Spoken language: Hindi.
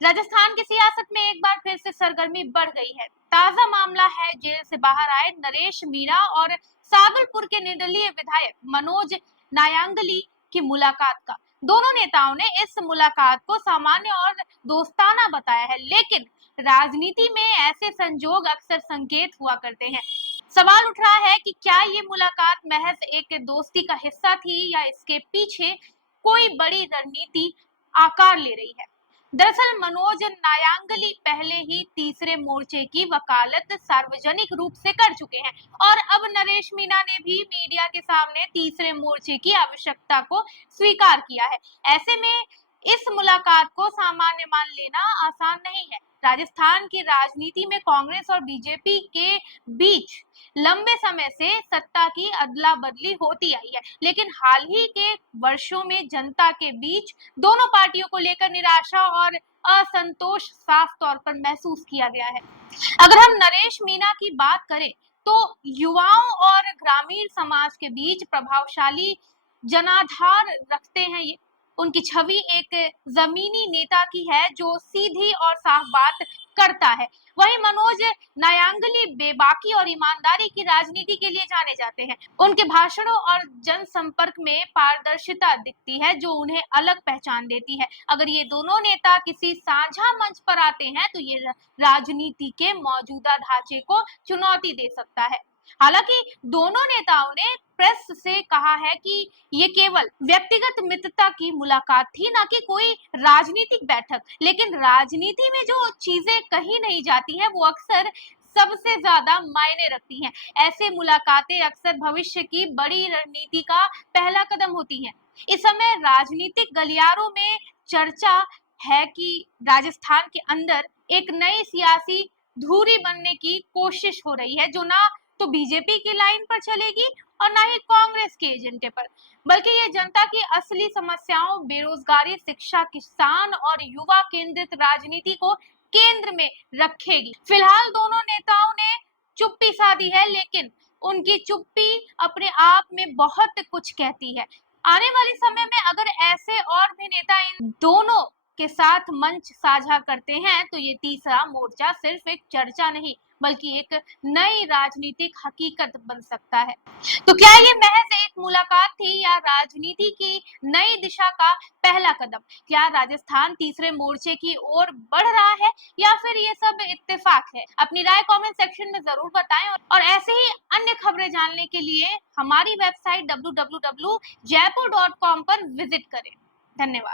राजस्थान की सियासत में एक बार फिर से सरगर्मी बढ़ गई है। ताजा मामला है जेल से बाहर आए नरेश मीणा और सादुलपुर के निर्दलीय विधायक मनोज नायांगली की मुलाकात का। दोनों नेताओं ने इस मुलाकात को सामान्य और दोस्ताना बताया है, लेकिन राजनीति में ऐसे संजोग अक्सर संकेत हुआ करते हैं। सवाल उठ रहा है कि क्या ये मुलाकात महज एक दोस्ती का हिस्सा थी या इसके पीछे कोई बड़ी रणनीति आकार ले रही है। दरअसल मनोज नायांगली पहले ही तीसरे मोर्चे की वकालत सार्वजनिक रूप से कर चुके हैं और अब नरेश मीणा ने भी मीडिया के सामने तीसरे मोर्चे की आवश्यकता को स्वीकार किया है। ऐसे में इस मुलाकात को सामान्य मान लेना आसान नहीं है। राजस्थान की राजनीति में कांग्रेस और बीजेपी के बीच लंबे समय से सत्ता की अदला बदली होती आई है, लेकिन हाल ही के वर्षों में जनता के बीच दोनों पार्टियों को लेकर निराशा और असंतोष साफ तौर पर महसूस किया गया है। अगर हम नरेश मीणा की बात करें तो युवाओं और ग्रामीण समाज के बीच प्रभावशाली जनाधार रखते हैं ये। उनकी छवि एक जमीनी नेता की है जो सीधी और साफ बात करता है। वहीं मनोज नायांगली बेबाकी और ईमानदारी की राजनीति के लिए जाने जाते हैं। उनके भाषणों और जनसंपर्क में पारदर्शिता दिखती है जो उन्हें अलग पहचान देती है। अगर ये दोनों नेता किसी साझा मंच पर आते हैं तो ये राजनीति के मौजूदा ढांचे को चुनौती दे सकता है। हालांकि दोनों नेताओं ने प्रेस से कहा है कि ये केवल व्यक्तिगत मित्रता की मुलाकात थी, ना कि कोई राजनीतिक बैठक। लेकिन राजनीति में जो चीजें कही नहीं जाती हैं वो अक्सर सबसे ज्यादा मायने रखती हैं। ऐसे मुलाकातें अक्सर भविष्य की बड़ी रणनीति का पहला कदम होती हैं। इस समय राजनीतिक गलियारों में चर्चा है कि राजस्थान के अंदर एक नई सियासी धुरी बनने की कोशिश हो रही है, जो ना तो बीजेपी की लाइन पर चलेगी और ना ही कांग्रेस के एजेंडे पर, बल्कि ये जनता की असली समस्याओं, बेरोजगारी, शिक्षा, किसान और युवा केंद्रित राजनीति को केंद्र में रखेगी। फिलहाल दोनों नेताओं ने चुप्पी साधी है, लेकिन उनकी चुप्पी अपने आप में बहुत कुछ कहती है। आने वाले समय में अगर ऐसे और भी नेता इन दोनों के साथ मंच साझा करते हैं तो ये तीसरा मोर्चा सिर्फ एक चर्चा नहीं बल्कि एक नई राजनीतिक हकीकत बन सकता है। तो क्या ये महज एक मुलाकात थी या राजनीति की नई दिशा का पहला कदम? क्या राजस्थान तीसरे मोर्चे की ओर बढ़ रहा है या फिर ये सब इत्तेफाक है? अपनी राय कमेंट सेक्शन में जरूर बताएं और ऐसे ही अन्य खबरें जानने के लिए हमारी वेबसाइट www.jaipur.com पर विजिट करें। धन्यवाद।